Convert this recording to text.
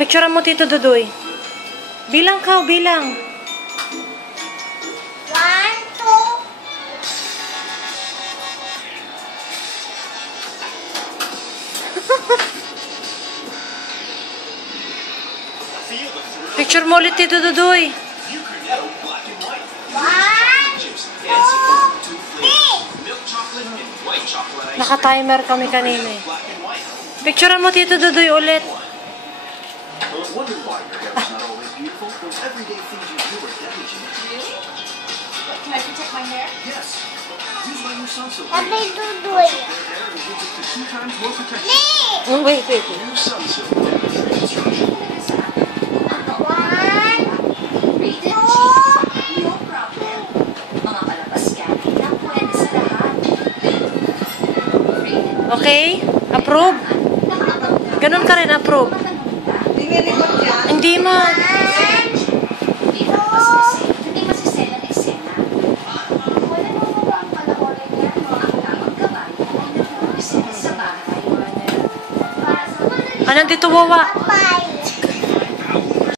Picturean mo, Tito Dudoy. Bilang ka, bilang. 1, 2. Picture mo ulit, Tito Dudoy. 1, 2, 3. Naka-timer kami kanina eh. Picturean mo, Tito Dudoy, ulit. Wonder why your hair is not always beautiful? Those everyday things you do are damaging it. Really? Can I protect my hair? Yes. Use my new Sunsilk. Sabi Dudoy. Their hair and gives it to 2 times more protection. Ni! Oh, wait. New Sunsilk damage reconstruction. 1, Rated 2. G. No problem. Mga palabas gamit na pwede sa lahat. Rated G. Okay? Approve? Nakaabang na. Ganun ka rin, approve. Hindi ma. Hindi palabas kasi. Hindi masisela ng eksena. Wala nang mabang panahon niya. Ang tamang gabay ay nagpumisip sa bahay. Anong dito, Wawa? Bye.